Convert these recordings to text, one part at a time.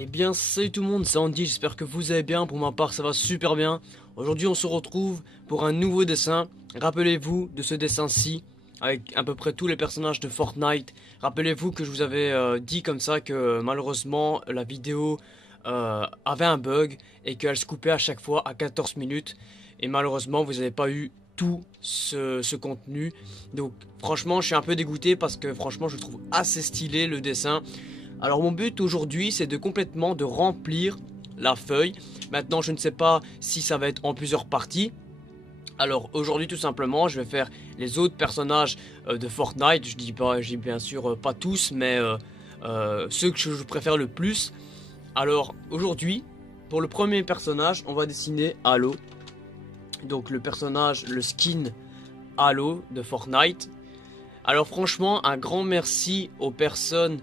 Eh bien salut tout le monde, c'est Andy, j'espère que vous allez bien, pour ma part ça va super bien. Aujourd'hui on se retrouve pour un nouveau dessin. Rappelez-vous de ce dessin-ci, avec à peu près tous les personnages de Fortnite. Rappelez-vous que je vous avais dit comme ça que malheureusement la vidéo avait un bug et qu'elle se coupait à chaque fois à 14 minutes. Et malheureusement vous n'avez pas eu tout ce contenu. Donc franchement je suis un peu dégoûté parce que franchement je trouve assez stylé le dessin. Alors mon but aujourd'hui c'est de complètement de remplir la feuille. Maintenant je ne sais pas si ça va être en plusieurs parties. Alors aujourd'hui tout simplement je vais faire les autres personnages de Fortnite. Je dis bien sûr pas tous mais ceux que je préfère le plus. Alors aujourd'hui pour le premier personnage on va dessiner Halo. Donc le personnage, le skin Halo de Fortnite. Alors franchement un grand merci aux personnes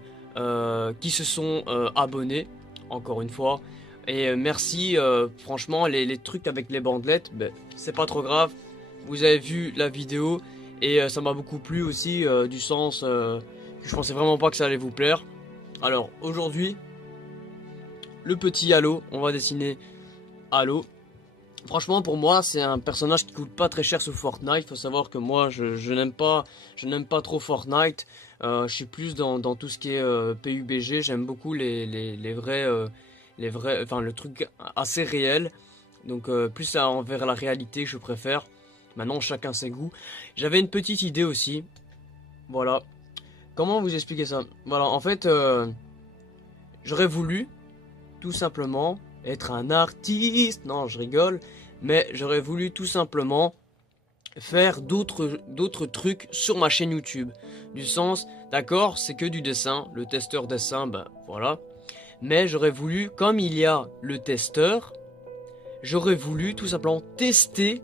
qui se sont abonnés encore une fois et merci franchement les trucs avec les bandelettes, ben, c'est pas trop grave, vous avez vu la vidéo et ça m'a beaucoup plu aussi du sens que je pensais vraiment pas que ça allait vous plaire. Alors aujourd'hui le petit Halo, on va dessiner Halo. Franchement pour moi c'est un personnage qui coûte pas très cher sur Fortnite. Il faut savoir que moi je n'aime pas trop Fortnite. Je suis plus dans tout ce qui est PUBG. J'aime beaucoup les vrais, enfin le truc assez réel. Donc plus envers la réalité que je préfère. Maintenant chacun ses goûts. J'avais une petite idée aussi. Voilà. Comment vous expliquer ça? Voilà, en fait j'aurais voulu tout simplement être un artiste. Non, je rigole. Mais j'aurais voulu tout simplement faire d'autres trucs sur ma chaîne YouTube. Du sens, d'accord, c'est que du dessin. Le testeur dessin, ben voilà. Mais j'aurais voulu, comme il y a le testeur, j'aurais voulu tout simplement tester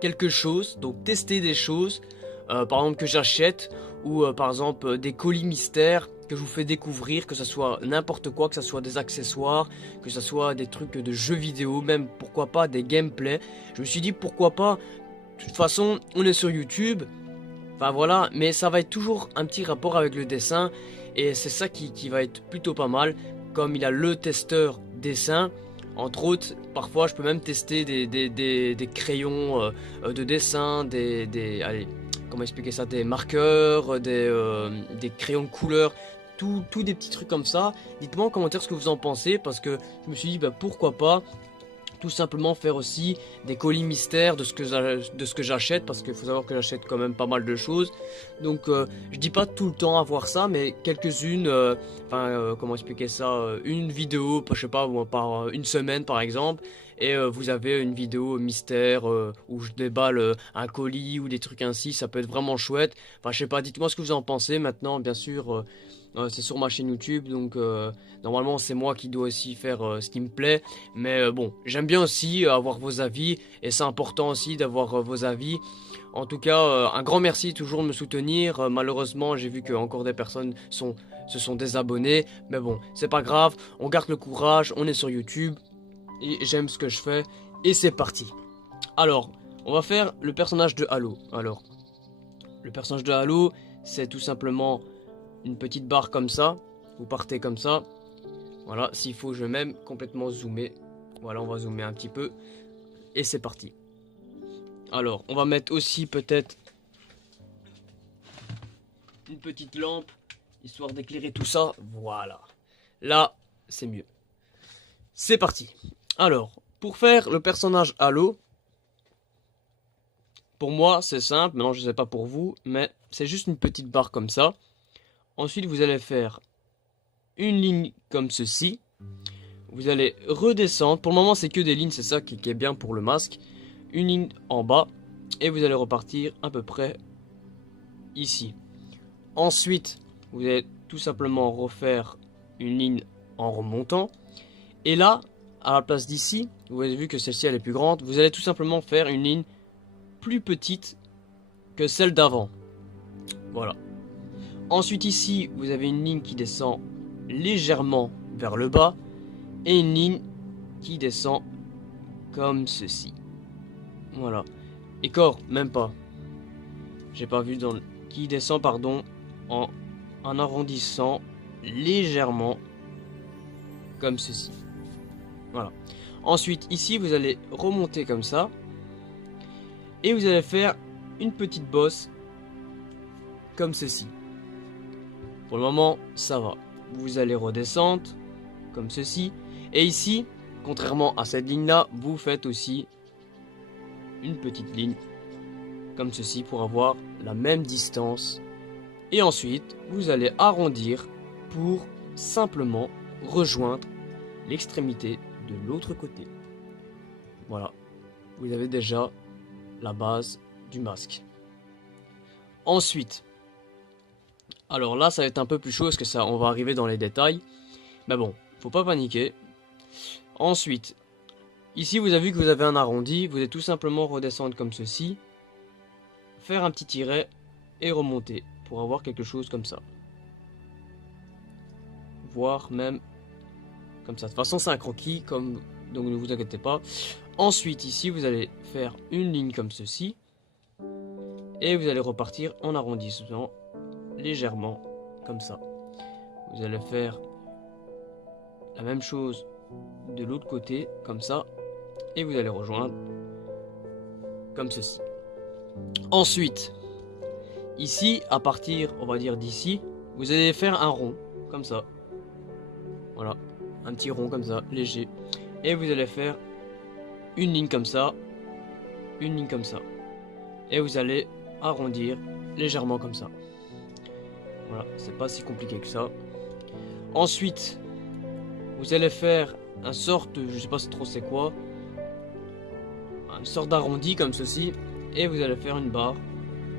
quelque chose. Donc tester des choses, par exemple que j'achète. Ou par exemple des colis mystères que je vous fais découvrir, que ce soit n'importe quoi, que ce soit des accessoires, que ce soit des trucs de jeux vidéo, même pourquoi pas des gameplays. Je me suis dit pourquoi pas, de toute façon on est sur YouTube, enfin voilà, mais ça va être toujours un petit rapport avec le dessin et c'est ça qui va être plutôt pas mal, comme il a le testeur dessin. Entre autres, parfois je peux même tester des crayons de dessin, allez, comment expliquer ça, des marqueurs, des crayons de couleur, tout des petits trucs comme ça. Dites-moi en commentaire ce que vous en pensez, parce que je me suis dit bah, pourquoi pas tout simplement faire aussi des colis mystères de ce que j'achète, parce qu'il faut savoir que j'achète quand même pas mal de choses. Donc je dis pas tout le temps avoir ça, mais quelques-unes, comment expliquer ça, une vidéo, je sais pas, par une semaine par exemple, et vous avez une vidéo mystère où je déballe un colis ou des trucs ainsi, ça peut être vraiment chouette. Enfin je sais pas, dites-moi ce que vous en pensez. Maintenant bien sûr c'est sur ma chaîne YouTube, donc normalement c'est moi qui dois aussi faire ce qui me plaît. Mais bon, j'aime bien aussi avoir vos avis, et c'est important aussi d'avoir vos avis. En tout cas, un grand merci toujours de me soutenir. Malheureusement, j'ai vu que encore des personnes se sont désabonnées. Mais bon, c'est pas grave, on garde le courage, on est sur YouTube, et j'aime ce que je fais, et c'est parti. Alors, on va faire le personnage de Halo. Alors, le personnage de Halo, c'est tout simplement une petite barre comme ça. Vous partez comme ça. Voilà, s'il faut je vais même complètement zoomer. Voilà, on va zoomer un petit peu. Et c'est parti. Alors, on va mettre aussi peut-être une petite lampe, histoire d'éclairer tout ça. Voilà. Là, c'est mieux. C'est parti. Alors, pour faire le personnage Halo, pour moi c'est simple. Maintenant je ne sais pas pour vous, mais c'est juste une petite barre comme ça. Ensuite vous allez faire une ligne comme ceci. Vous allez redescendre. Pour le moment c'est que des lignes, c'est ça qui est bien pour le masque. Une ligne en bas. Et vous allez repartir à peu près ici. Ensuite vous allez tout simplement refaire une ligne en remontant. Et là, à la place d'ici, vous avez vu que celle-ci elle est plus grande. Vous allez tout simplement faire une ligne plus petite que celle d'avant. Voilà. Ensuite ici, vous avez une ligne qui descend légèrement vers le bas. Et une ligne qui descend comme ceci. Voilà. Et corps, même pas. J'ai pas vu dans le... Qui descend, pardon, en arrondissant légèrement comme ceci. Voilà. Ensuite, ici, vous allez remonter comme ça. Et vous allez faire une petite bosse comme ceci. Pour le moment, ça va. Vous allez redescendre comme ceci. Et ici, contrairement à cette ligne-là, vous faites aussi une petite ligne comme ceci pour avoir la même distance. Et ensuite, vous allez arrondir pour simplement rejoindre l'extrémité de l'autre côté. Voilà, vous avez déjà la base du masque. Ensuite, alors là ça va être un peu plus chaud parce que ça, on va arriver dans les détails. Mais bon, faut pas paniquer. Ensuite, ici vous avez vu que vous avez un arrondi, vous allez tout simplement redescendre comme ceci, faire un petit tiret et remonter pour avoir quelque chose comme ça. Voire même comme ça. De toute façon c'est un croquis, donc ne vous inquiétez pas. Ensuite ici vous allez faire une ligne comme ceci. Et vous allez repartir en arrondissant légèrement comme ça. Vous allez faire la même chose de l'autre côté comme ça. Et vous allez rejoindre comme ceci. Ensuite, ici, à partir, on va dire d'ici, vous allez faire un rond comme ça. Voilà, un petit rond comme ça, léger. Et vous allez faire une ligne comme ça, une ligne comme ça. Et vous allez arrondir légèrement comme ça. Voilà, c'est pas si compliqué que ça. Ensuite, vous allez faire un sorte, je sais pas trop c'est quoi, une sorte d'arrondi comme ceci, et vous allez faire une barre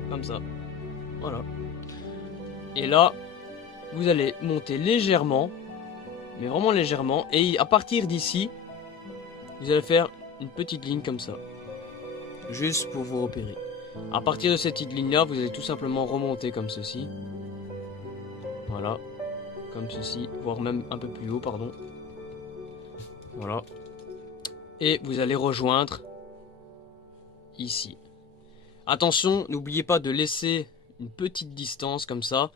comme ça. Voilà. Et là, vous allez monter légèrement, mais vraiment légèrement, et à partir d'ici, vous allez faire une petite ligne comme ça, juste pour vous repérer. À partir de cette petite ligne là, vous allez tout simplement remonter comme ceci. Voilà, comme ceci, voire même un peu plus haut, pardon. Voilà. Et vous allez rejoindre ici. Attention, n'oubliez pas de laisser une petite distance comme ça,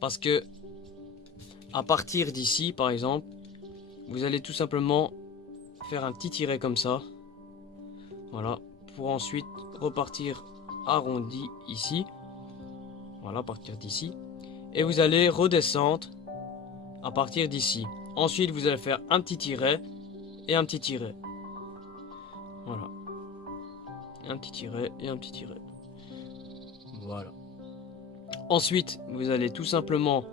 parce que à partir d'ici, par exemple, vous allez tout simplement faire un petit tiret comme ça. Voilà, pour ensuite repartir arrondi ici. Voilà, à partir d'ici. Et vous allez redescendre à partir d'ici. Ensuite, vous allez faire un petit tiret et un petit tiret. Voilà. Un petit tiret et un petit tiret. Voilà. Ensuite, vous allez tout simplement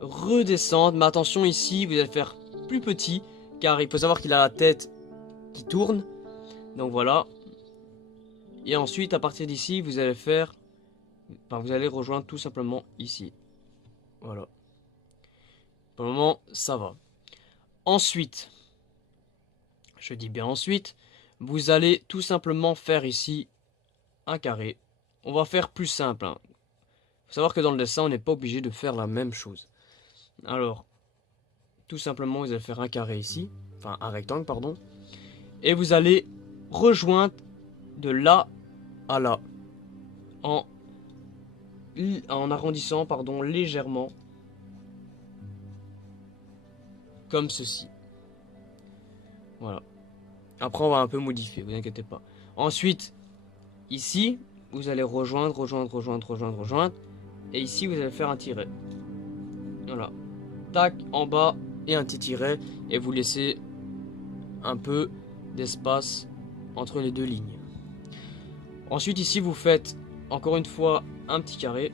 redescendre. Mais attention ici, vous allez faire plus petit. Car il faut savoir qu'il a la tête qui tourne. Donc voilà. Et ensuite, à partir d'ici, vous allez faire... Enfin, vous allez rejoindre tout simplement ici. Voilà. Pour le moment, ça va. Ensuite, je dis bien ensuite, vous allez tout simplement faire ici un carré. On va faire plus simple. Hein. Faut savoir que dans le dessin, on n'est pas obligé de faire la même chose. Alors, tout simplement, vous allez faire un carré ici. Enfin, un rectangle, pardon. Et vous allez rejoindre de là à là. En arrondissant, pardon, légèrement. Comme ceci. Voilà. Après, on va un peu modifier, vous inquiétez pas. Ensuite, ici, vous allez rejoindre. Et ici, vous allez faire un tiret. Voilà. Tac, en bas, et un petit tiret. Et vous laissez un peu d'espace entre les deux lignes. Ensuite, ici, vous faites, encore une fois, un petit carré.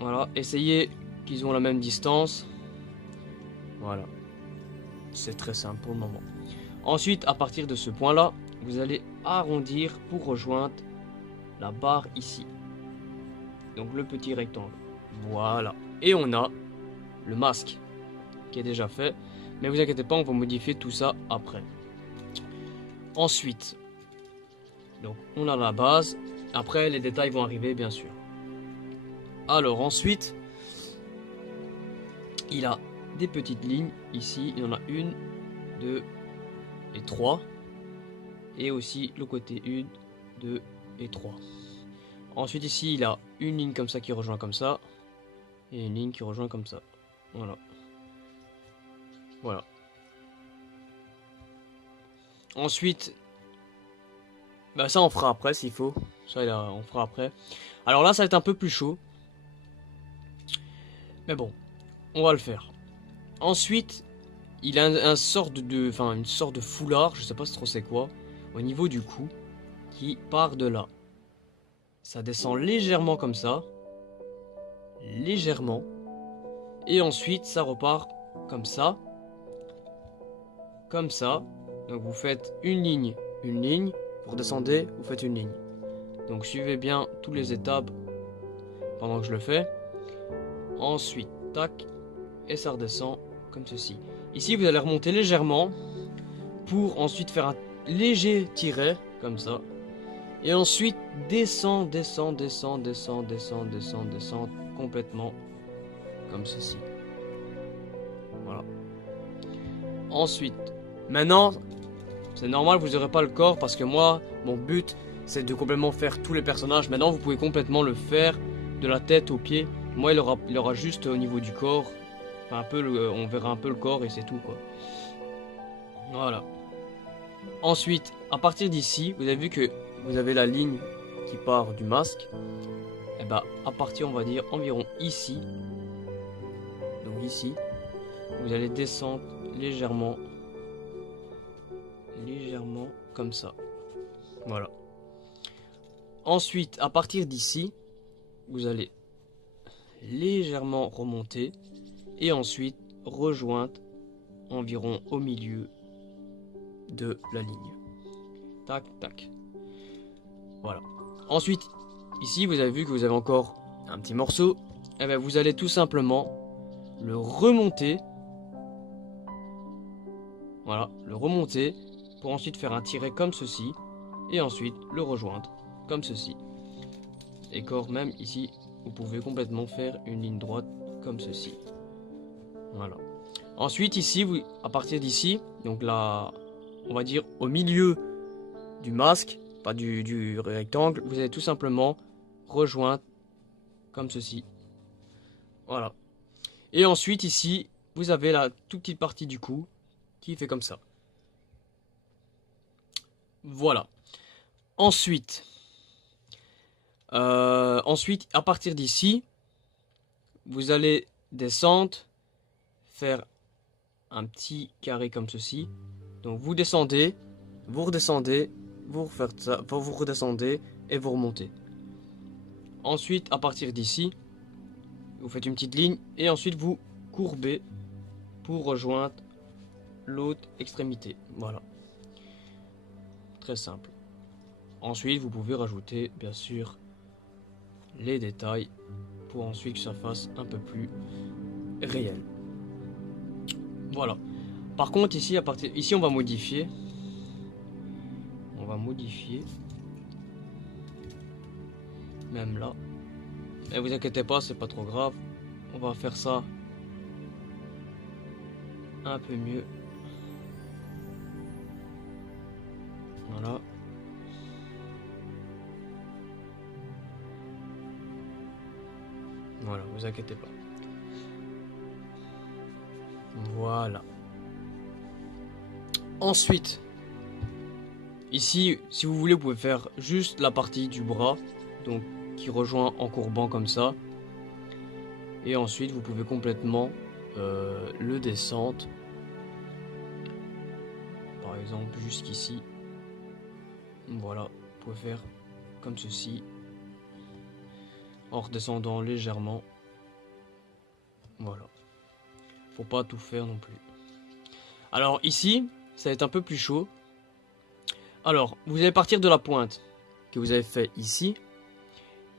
Voilà. Essayez qu'ils ont la même distance. Voilà. C'est très simple pour le moment. Ensuite, à partir de ce point-là, vous allez arrondir pour rejoindre la barre ici. Donc le petit rectangle. Voilà. Et on a le masque qui est déjà fait. Mais vous inquiétez pas, on va modifier tout ça après. Ensuite, donc on a la base. Après, les détails vont arriver, bien sûr. Alors ensuite, il a des petites lignes ici. Il y en a une, deux et 3. Et aussi le côté 1, 2 et 3. Ensuite ici il a une ligne comme ça qui rejoint comme ça. Et une ligne qui rejoint comme ça. Voilà. Voilà. Ensuite, bah ça on fera après s'il faut. Ça on fera après. Alors là ça va être un peu plus chaud. Mais bon, on va le faire. Ensuite, il a une sorte de foulard, je sais pas trop c'est quoi, au niveau du cou, qui part de là. Ça descend légèrement comme ça. Légèrement. Et ensuite, ça repart comme ça. Comme ça. Donc vous faites une ligne, vous redescendez, vous faites une ligne. Donc suivez bien toutes les étapes pendant que je le fais. Ensuite, tac, et ça redescend comme ceci. Ici, vous allez remonter légèrement pour ensuite faire un léger tiret, comme ça. Et ensuite, descend complètement, comme ceci. Voilà. Ensuite, maintenant, c'est normal, vous n'aurez pas le corps parce que moi, mon but, c'est de complètement faire tous les personnages. Maintenant, vous pouvez complètement le faire de la tête aux pieds. Moi, il aura juste au niveau du corps. Enfin, on verra un peu le corps et c'est tout, quoi. Voilà. Ensuite, à partir d'ici, vous avez vu que vous avez la ligne qui part du masque. Et bah, à partir, on va dire, environ ici. Donc ici, vous allez descendre légèrement comme ça. Voilà. Ensuite, à partir d'ici, vous allez légèrement remonter et ensuite rejoindre environ au milieu de la ligne. Tac, tac. Voilà. Ensuite, ici, vous avez vu que vous avez encore un petit morceau. Et bien, vous allez tout simplement le remonter. Voilà, le remonter pour ensuite faire un tiret comme ceci. Et ensuite le rejoindre comme ceci. Et encore même ici, vous pouvez complètement faire une ligne droite comme ceci. Voilà. Ensuite ici, à partir d'ici, donc là, on va dire au milieu du masque, pas du rectangle, vous allez tout simplement rejoindre comme ceci. Voilà. Et ensuite ici, vous avez la toute petite partie du cou qui fait comme ça. Voilà. Ensuite, à partir d'ici, vous allez descendre, faire un petit carré comme ceci. Donc vous descendez, vous redescendez, vous refaites ça, vous redescendez et vous remontez. Ensuite, à partir d'ici, vous faites une petite ligne et ensuite vous courbez pour rejoindre l'autre extrémité. Voilà. Très simple. Ensuite, vous pouvez rajouter, bien sûr, les détails pour ensuite que ça fasse un peu plus réel. Voilà. Par contre, ici, ici, on va modifier. On va modifier. Même là. Et vous inquiétez pas, c'est pas trop grave. On va faire ça un peu mieux. Voilà. Voilà, vous inquiétez pas. Voilà. Ensuite, ici, si vous voulez, vous pouvez faire juste la partie du bras, donc qui rejoint en courbant comme ça. Et ensuite, vous pouvez complètement le descendre. Par exemple, jusqu'ici. Voilà, vous pouvez faire comme ceci. En redescendant légèrement. Voilà. Faut pas tout faire non plus. Alors ici, ça va être un peu plus chaud. Alors, vous allez partir de la pointe que vous avez fait ici.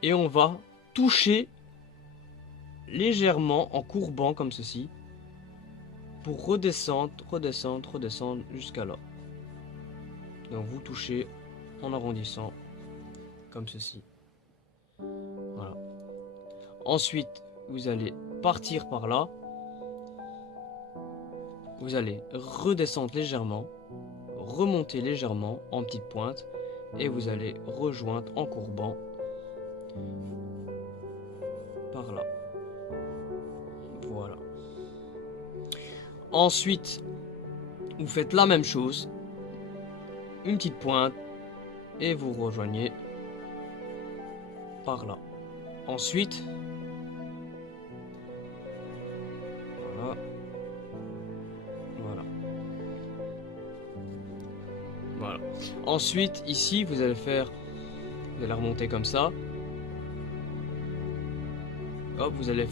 Et on va toucher légèrement en courbant comme ceci. Pour redescendre jusqu'à là. Donc vous touchez en arrondissant comme ceci. Voilà. Ensuite, vous allez partir par là. Vous allez redescendre légèrement, remonter légèrement en petite pointe et vous allez rejoindre en courbant par là. Voilà. Ensuite, vous faites la même chose une petite pointe et vous rejoignez par là. Ensuite, voilà, voilà, voilà. Ensuite, ici, vous allez remonter comme ça. Hop, vous allez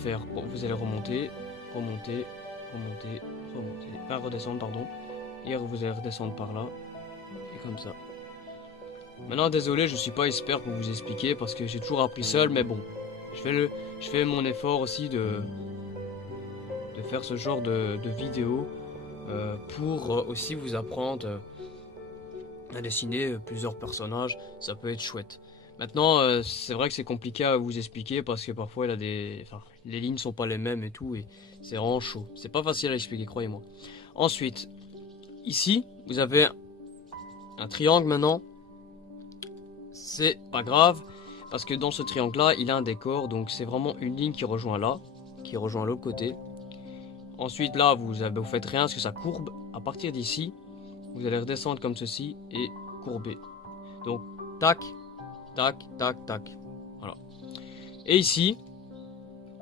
remonter, remonter, remonter, remonter, pas redescendre, pardon. Et vous allez redescendre par là, et comme ça. Maintenant, désolé, je suis pas expert pour vous expliquer parce que j'ai toujours appris seul, mais bon, je fais mon effort aussi de faire ce genre de vidéo pour aussi vous apprendre à dessiner plusieurs personnages. Ça peut être chouette. Maintenant, c'est vrai que c'est compliqué à vous expliquer parce que parfois les lignes sont pas les mêmes et tout, et c'est vraiment chaud. C'est pas facile à expliquer, croyez-moi. Ensuite, ici, vous avez un triangle maintenant. C'est pas grave parce que dans ce triangle là, il a un décor, donc c'est vraiment une ligne qui rejoint là, qui rejoint l'autre côté. Ensuite là, vous faites rien parce que ça courbe. À partir d'ici, vous allez redescendre comme ceci et courber. Donc tac, tac, tac, tac. Voilà. Et ici,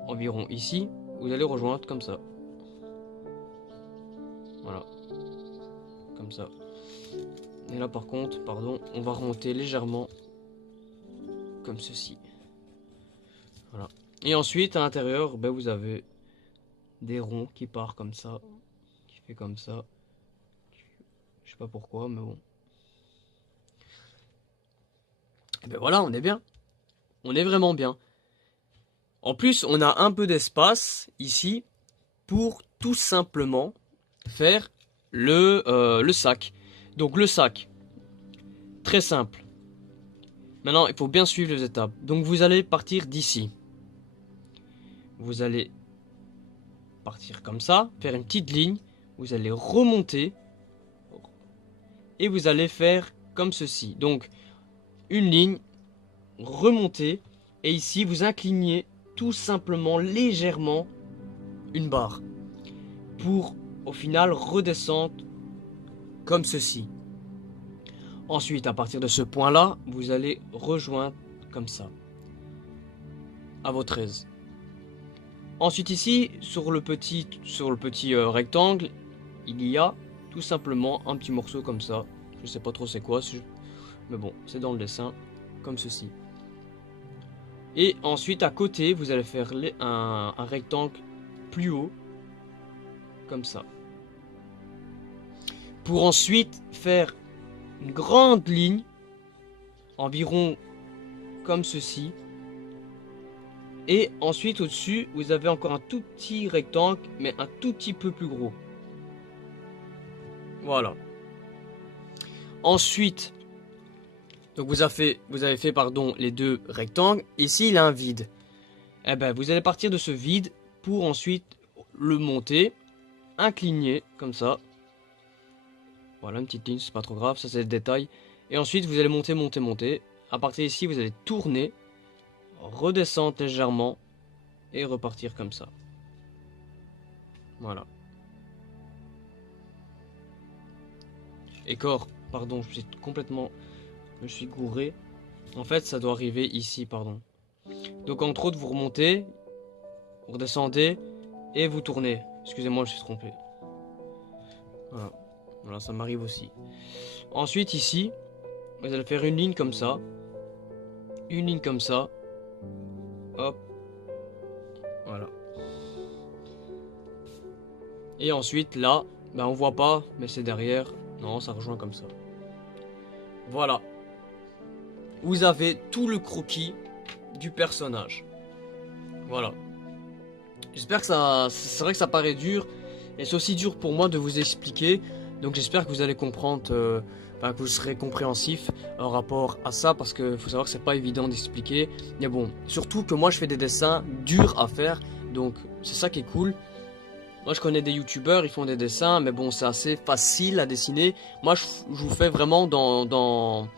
environ ici, vous allez rejoindre comme ça. Voilà. Comme ça. Et là par contre, pardon, on va remonter légèrement comme ceci. Voilà. Et ensuite à l'intérieur, ben, vous avez des ronds qui partent comme ça, qui fait comme ça. Je sais pas pourquoi, mais bon. Et ben voilà, on est bien. On est vraiment bien. En plus, on a un peu d'espace ici pour tout simplement faire le sac. Donc le sac, très simple. Maintenant, il faut bien suivre les étapes. Donc vous allez partir d'ici. Vous allez partir comme ça, faire une petite ligne. Vous allez remonter. Et vous allez faire comme ceci. Donc, une ligne, remonter. Et ici, vous inclinez tout simplement, légèrement, une barre. Pour, au final, redescendre comme ceci. Ensuite, à partir de ce point-là, vous allez rejoindre comme ça, à votre aise. Ensuite ici, sur le petit rectangle, il y a tout simplement un petit morceau comme ça. Je sais pas trop c'est quoi, mais bon, c'est dans le dessin, comme ceci. Et ensuite, à côté, vous allez faire un rectangle plus haut, comme ça. Pour ensuite faire une grande ligne, environ comme ceci. Et ensuite au-dessus, vous avez encore un tout petit rectangle, mais un tout petit peu plus gros. Voilà. Ensuite, donc vous avez fait pardon, les deux rectangles. Ici, il a un vide. Eh ben, vous allez partir de ce vide pour ensuite le monter, incliner comme ça. Voilà, une petite ligne, c'est pas trop grave, ça c'est le détail. Et ensuite, vous allez monter, monter, monter. À partir d'ici, vous allez tourner, redescendre légèrement et repartir comme ça. Voilà. Et corps, pardon, je me suis gouré. En fait, ça doit arriver ici, pardon. Donc, entre autres, vous remontez, vous redescendez et vous tournez. Excusez-moi, je suis trompé. Voilà. Voilà, ça m'arrive aussi. Ensuite, ici, vous allez faire une ligne comme ça. Une ligne comme ça. Hop. Voilà. Et ensuite, là, ben, on voit pas, mais c'est derrière. Non, ça rejoint comme ça. Voilà. Vous avez tout le croquis du personnage. Voilà. J'espère que ça... C'est vrai que ça paraît dur. Et c'est aussi dur pour moi de vous expliquer. Donc j'espère que vous allez comprendre, que vous serez compréhensif en rapport à ça, parce que faut savoir que c'est pas évident d'expliquer. Mais bon, surtout que moi je fais des dessins durs à faire, donc c'est ça qui est cool. Moi je connais des youtubeurs, ils font des dessins, mais bon c'est assez facile à dessiner. Moi je vous fais vraiment dans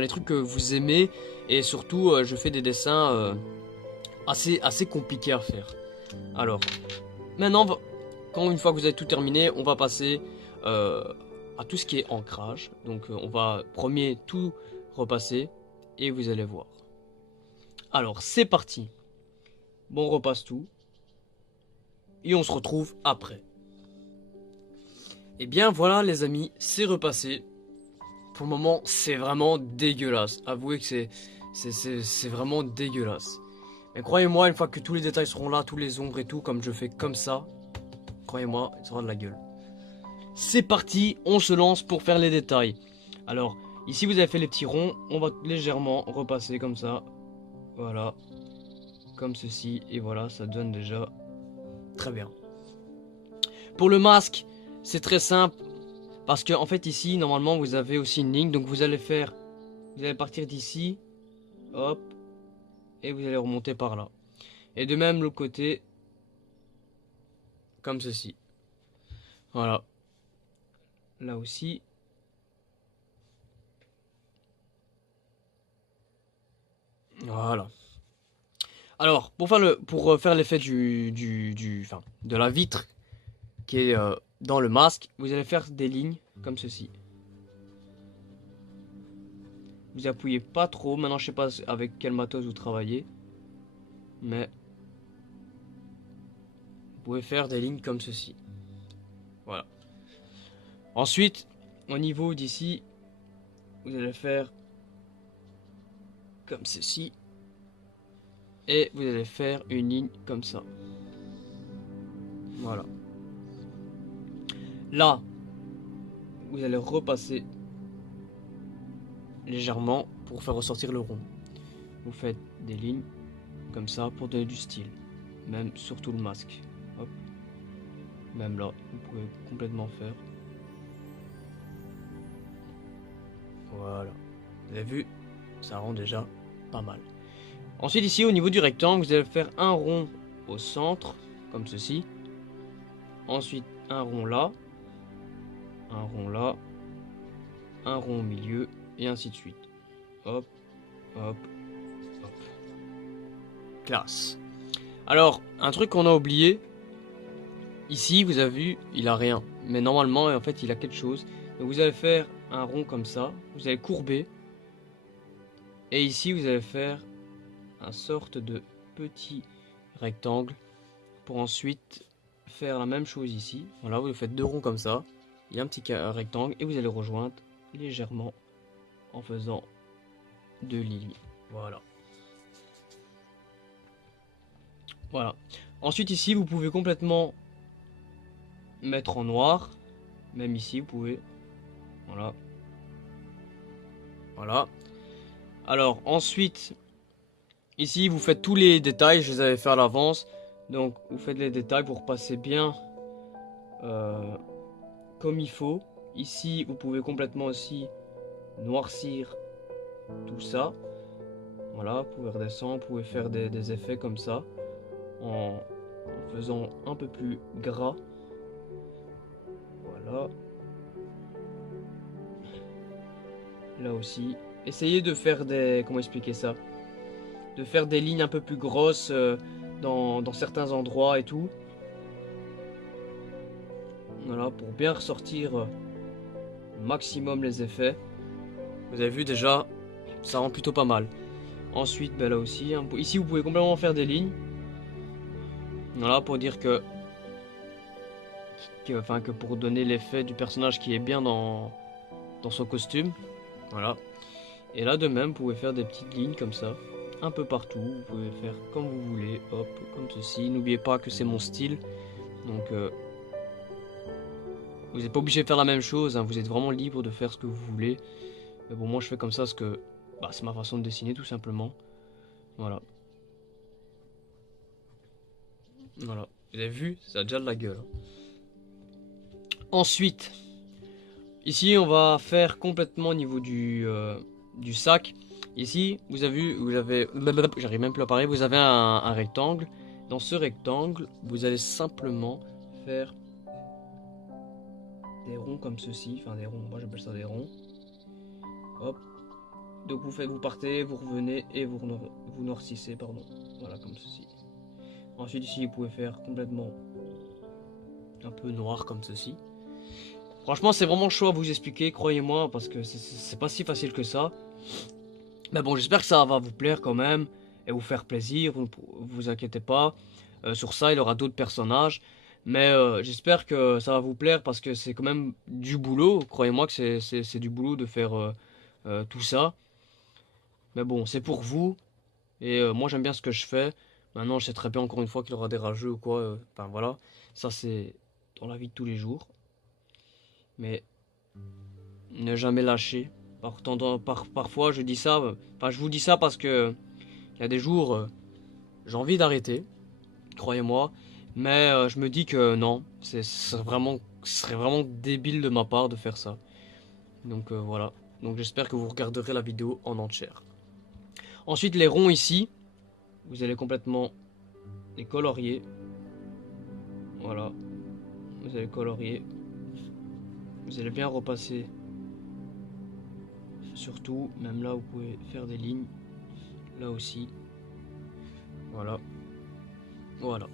les trucs que vous aimez, et surtout je fais des dessins assez compliqués à faire. Alors, maintenant, une fois que vous avez tout terminé, on va passer à tout ce qui est ancrage. Donc on va premier tout repasser et vous allez voir. Alors c'est parti. Bon, on repasse tout et on se retrouve après. Et bien voilà les amis, c'est repassé. Pour le moment c'est vraiment dégueulasse. Avouez que c'est vraiment dégueulasse. Mais croyez-moi, une fois que tous les détails seront là, tous les ombres et tout, comme je fais comme ça, croyez-moi, il sera de la gueule. C'est parti, on se lance pour faire les détails. Alors, ici vous avez fait les petits ronds, on va légèrement repasser comme ça. Voilà, comme ceci, et voilà, ça donne déjà très bien. Pour le masque, c'est très simple, parce que en fait ici, normalement, vous avez aussi une ligne, donc vous allez partir d'ici, hop, et vous allez remonter par là. Et de même l'autre côté, comme ceci. Voilà. Là aussi. Voilà. Alors, pour faire l'effet de la vitre qui est dans le masque, vous allez faire des lignes comme ceci. Vous appuyez pas trop. Maintenant, je sais pas avec quel matos vous travaillez, mais vous pouvez faire des lignes comme ceci. Voilà. Ensuite, au niveau d'ici, vous allez faire comme ceci. Et vous allez faire une ligne comme ça. Voilà. Là, vous allez repasser légèrement pour faire ressortir le rond. Vous faites des lignes comme ça pour donner du style. Même sur tout le masque. Hop. Même là, vous pouvez complètement faire. Voilà. Vous avez vu, ça rend déjà pas mal. Ensuite ici au niveau du rectangle, vous allez faire un rond au centre, comme ceci. Ensuite un rond là, un rond là, un rond au milieu, et ainsi de suite. Hop, hop, hop. Classe. Alors, un truc qu'on a oublié, ici vous avez vu, il a rien. Mais normalement, en fait, il a quelque chose. Donc vous allez faire un rond comme ça, vous allez courber. Et ici vous allez faire un sorte de petit rectangle pour ensuite faire la même chose ici. Voilà, vous faites deux ronds comme ça, il y a un petit rectangle et vous allez rejoindre légèrement en faisant deux lignes. Voilà. Voilà. Ensuite ici vous pouvez complètement mettre en noir, même ici vous pouvez. Voilà. Voilà. Alors ensuite ici vous faites tous les détails, je les avais fait à l'avance. Donc vous faites les détails pour passer bien comme il faut. Ici vous pouvez complètement aussi noircir tout ça. Voilà, vous pouvez redescendre, vous pouvez faire des effets comme ça en faisant un peu plus gras. Voilà. Là aussi. Essayez de faire des... Comment expliquer ça? De faire des lignes un peu plus grosses dans certains endroits et tout. Voilà, pour bien ressortir au maximum les effets. Vous avez vu déjà, ça rend plutôt pas mal. Ensuite, ben là aussi, hein, ici vous pouvez complètement faire des lignes. Voilà, pour dire que pour donner l'effet du personnage qui est bien dans son costume. Voilà. Et là de même, vous pouvez faire des petites lignes comme ça, un peu partout. Vous pouvez faire comme vous voulez, hop, comme ceci. N'oubliez pas que c'est mon style, donc vous n'êtes pas obligé de faire la même chose, hein. Vous êtes vraiment libre de faire ce que vous voulez. Mais bon, moi je fais comme ça parce que c'est ma façon de dessiner tout simplement. Voilà. Voilà. Vous avez vu, ça a déjà de la gueule. Ensuite, ici on va faire complètement au niveau du sac. Ici, vous avez vu, j'arrive même plus à parler, vous avez un rectangle. Dans ce rectangle, vous allez simplement faire des ronds comme ceci, enfin des ronds, moi j'appelle ça des ronds. Hop. Donc vous partez, vous revenez et vous noircissez, pardon. Voilà, comme ceci. Ensuite ici, vous pouvez faire complètement un peu noir comme ceci. Franchement, c'est vraiment chaud à vous expliquer, croyez-moi, parce que c'est pas si facile que ça. Mais bon, j'espère que ça va vous plaire quand même et vous faire plaisir, vous inquiétez pas. Sur ça, il y aura d'autres personnages. Mais j'espère que ça va vous plaire parce que c'est quand même du boulot. Croyez-moi que c'est du boulot de faire tout ça. Mais bon, c'est pour vous. Et moi, j'aime bien ce que je fais. Maintenant, je sais très bien encore une fois qu'il y aura des rageux ou quoi. Enfin voilà, ça c'est dans la vie de tous les jours. Mais ne jamais lâcher. Parfois, je dis ça. Enfin, je vous dis ça parce que il y a des jours, j'ai envie d'arrêter. Croyez-moi. Mais je me dis que non, ce serait vraiment débile de ma part de faire ça. Donc voilà. Donc j'espère que vous regarderez la vidéo en entière. Ensuite, les ronds ici, vous allez complètement les colorier. Voilà. Vous allez colorier. Vous allez bien repasser. Surtout, même là, vous pouvez faire des lignes. Là aussi. Voilà. Voilà.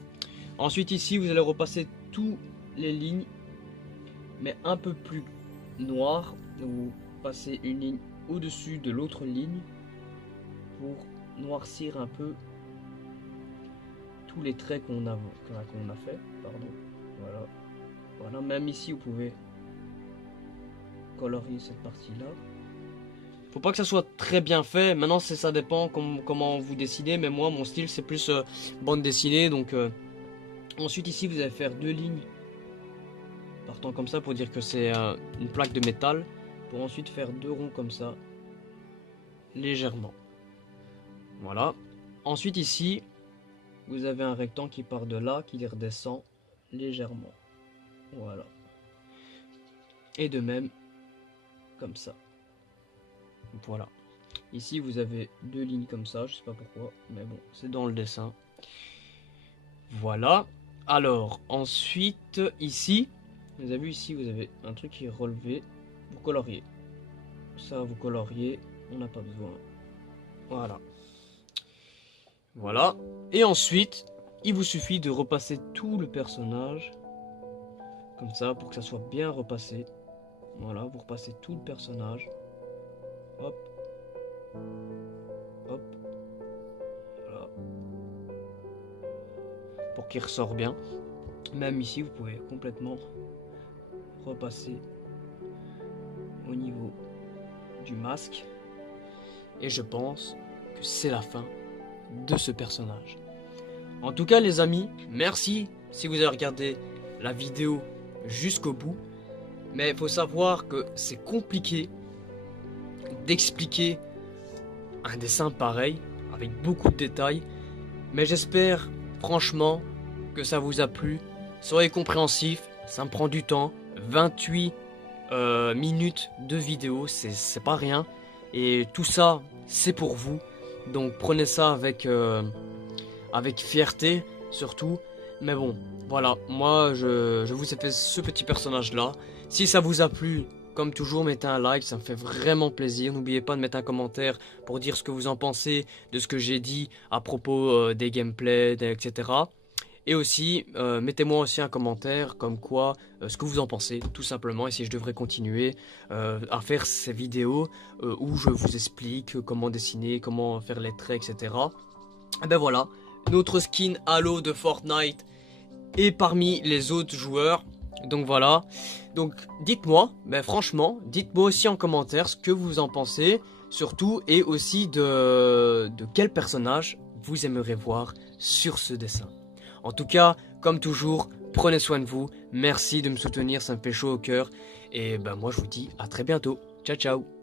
Ensuite ici, vous allez repasser toutes les lignes, mais un peu plus noires. Vous passez une ligne au-dessus de l'autre ligne pour noircir un peu tous les traits qu'on a fait. Pardon. Voilà. Voilà. Même ici, vous pouvez colorier cette partie-là. Faut pas que ça soit très bien fait. Maintenant, ça dépend comment vous décidez. Mais moi, mon style, c'est plus bande dessinée. Donc, ensuite, ici, vous allez faire deux lignes partant comme ça pour dire que c'est une plaque de métal. Pour ensuite faire deux ronds comme ça, légèrement. Voilà. Ensuite, ici, vous avez un rectangle qui part de là, qui redescend légèrement. Voilà. Et de même, comme ça. Voilà. Ici, vous avez deux lignes comme ça, je sais pas pourquoi, mais bon, c'est dans le dessin. Voilà. Alors, ensuite, ici, vous avez vu ici, vous avez un truc qui est relevé. Vous coloriez. Ça, vous coloriez, on n'a pas besoin. Voilà. Voilà. Et ensuite, il vous suffit de repasser tout le personnage. Comme ça, pour que ça soit bien repassé. Voilà, vous repassez tout le personnage. Hop. Hop. Voilà. Pour qu'il ressort bien. Même ici, vous pouvez complètement repasser au niveau du masque. Et je pense que c'est la fin de ce personnage. En tout cas, les amis, merci si vous avez regardé la vidéo jusqu'au bout. Mais il faut savoir que c'est compliqué d'expliquer un dessin pareil, avec beaucoup de détails. Mais j'espère franchement que ça vous a plu. Soyez compréhensifs, ça me prend du temps. 28 minutes de vidéo, c'est pas rien. Et tout ça, c'est pour vous. Donc prenez ça avec fierté, surtout. Mais bon, voilà, moi je vous ai fait ce petit personnage là. Si ça vous a plu, comme toujours, mettez un like, ça me fait vraiment plaisir. N'oubliez pas de mettre un commentaire pour dire ce que vous en pensez de ce que j'ai dit à propos des gameplays, etc. Et aussi, mettez-moi aussi un commentaire comme quoi, ce que vous en pensez, tout simplement. Et si je devrais continuer à faire ces vidéos où je vous explique comment dessiner, comment faire les traits, etc. Et ben voilà, notre skin Halo de Fortnite est parmi les autres joueurs. Donc voilà, donc dites-moi, ben franchement, dites-moi aussi en commentaire ce que vous en pensez, surtout, et aussi de quel personnage vous aimeriez voir sur ce dessin. En tout cas, comme toujours, prenez soin de vous, merci de me soutenir, ça me fait chaud au cœur, et ben moi je vous dis à très bientôt, ciao ciao.